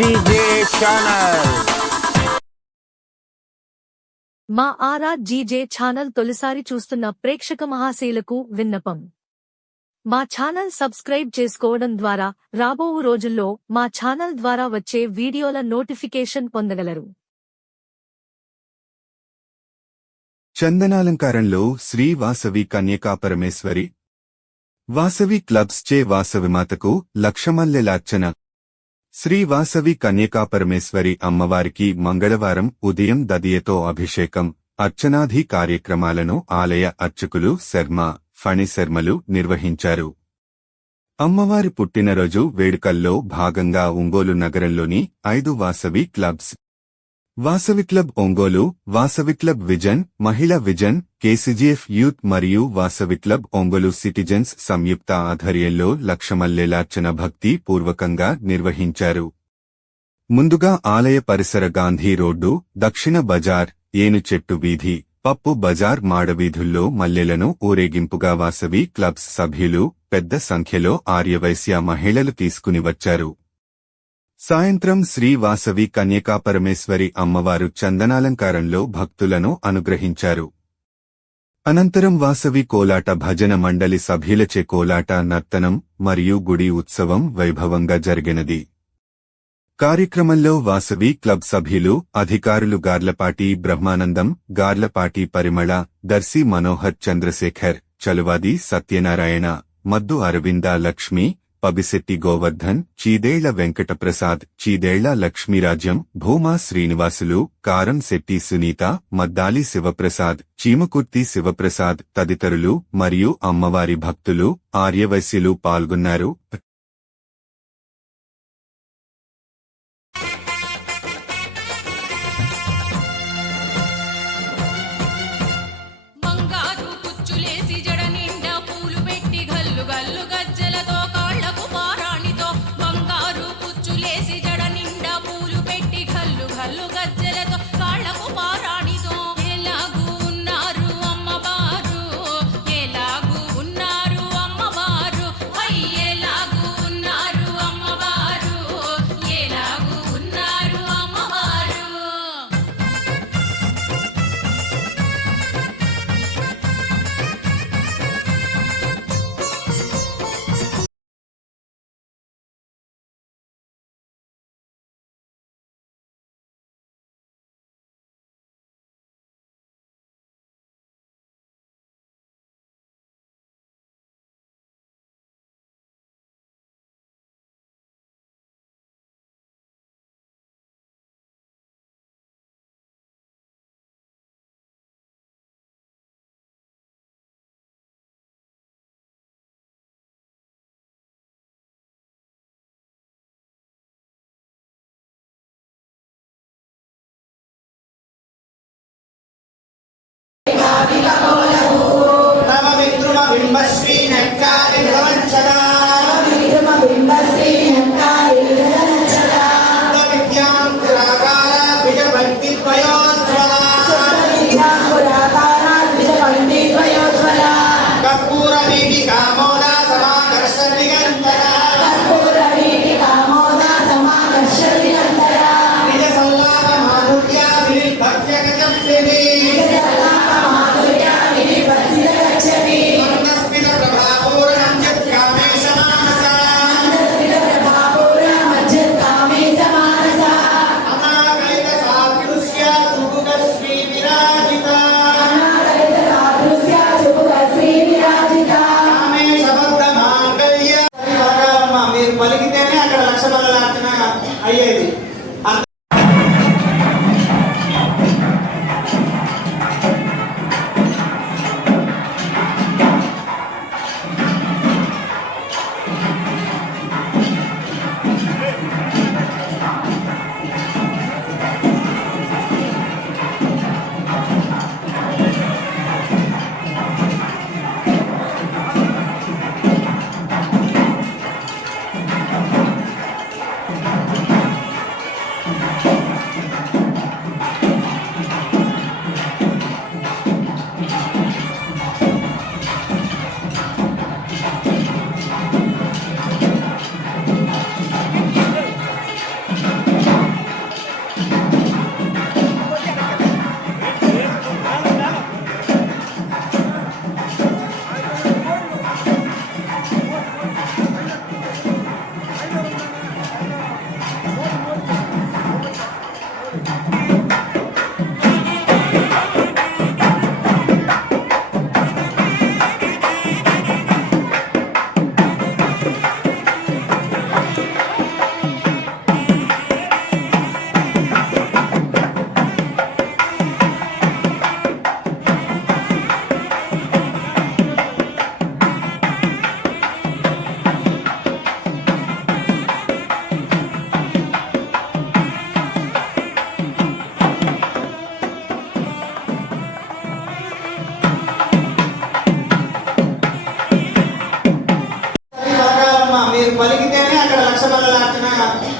GJ channel. మా ఆరా GJ channel తొలిసారి చూస్తున్న ప్రేక్షక మహాశయులకు విన్నపం. మా ఛానల్ సబ్స్క్రైబ్ చేసుకోవడం ద్వారా రాబో రోజుల్లో మా ఛానల్ ద్వారా వచ్చే వీడియోల నోటిఫికేషన్ పొందగలరు. చందనాలంకారంలో శ్రీ వాసవి కన్యకాపరమేశ్వరి. వాసవి క్లబ్స్ చే వాసవిమాతకు లక్షమల్లెలార్చన. శ్రీ వాసవి కన్యకాపరమేశ్వరి అమ్మవారికి మంగళవారం ఉదయం దదియతో అభిషేకం, అర్చనాది కార్యక్రమాలను ఆలయ అర్చకులు శర్మ, ఫణిశర్మలు నిర్వహించారు. అమ్మవారి పుట్టినరోజు వేడుకల్లో భాగంగా ఒంగోలు నగరంలోని 5 Vasavi clubs, Vasavi club Ongole, Vasavi club vision, మహిళా విజన్, కేసీజీఎఫ్ యూత్ మరియు వాసవి క్లబ్ ఒంగోలు సిటిజన్స్ సంయుక్త ఆధ్వర్యంలో లక్షమల్లెలార్చన భక్తి పూర్వకంగా నిర్వహించారు. ముందుగా ఆలయ పరిసర గాంధీ రోడ్డు, దక్షిణ బజార్, ఏనుచెట్టు వీధి, పప్పు బజార్ మాడవీధుల్లో మల్లెలను ఊరేగింపుగా వాసవి క్లబ్స్ సభ్యులు పెద్ద సంఖ్యలో ఆర్యవైశ్య మహిళలు తీసుకుని వచ్చారు. సాయంత్రం శ్రీ వాసవి కన్యకాపరమేశ్వరి అమ్మవారు చందనాలంకారంలో భక్తులను అనుగ్రహించారు. అనంతరం వాసవి కోలాట భజన మండలి సభ్యులచే కోలాట నర్తనం మరియు గుడి ఉత్సవం వైభవంగా జరిగినది. కార్యక్రమంలో వాసవి క్లబ్ సభ్యులు, అధికారులు గార్లపాటి బ్రహ్మానందం, గార్లపాటి పరిమళ, దర్శి మనోహర్ చంద్రశేఖర్, చలువాది సత్యనారాయణ, మద్దు అరవింద లక్ష్మి, పబిశెట్టి గోవర్ధన్, చీదేళ్ల వెంకటప్రసాద్, చీదేళ్ల లక్ష్మీరాజ్యం, భూమా శ్రీనివాసులు, కారం శెట్టి సునీత, మద్దాలి శివప్రసాద్, చీమకుర్తి శివప్రసాద్ తదితరులు మరియు అమ్మవారి భక్తులు, ఆర్యవైశ్యులు పాల్గొన్నారు. ఎలాగు ఉన్నారు అమ్మవారు, ఎలాగు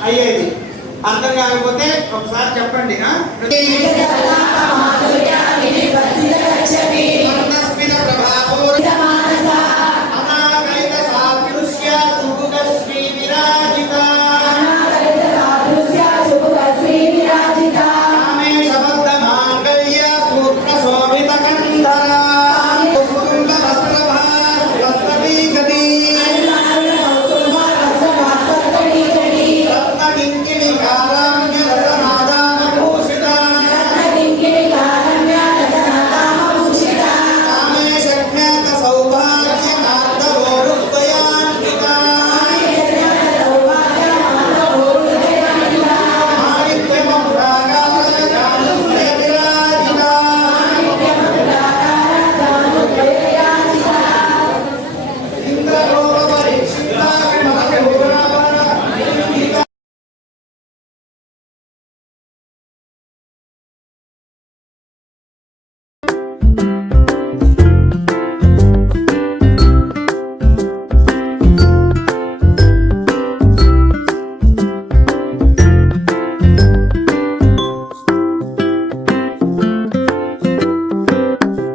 అయ్యేది. అర్థం కాకపోతే ఒకసారి చెప్పండి.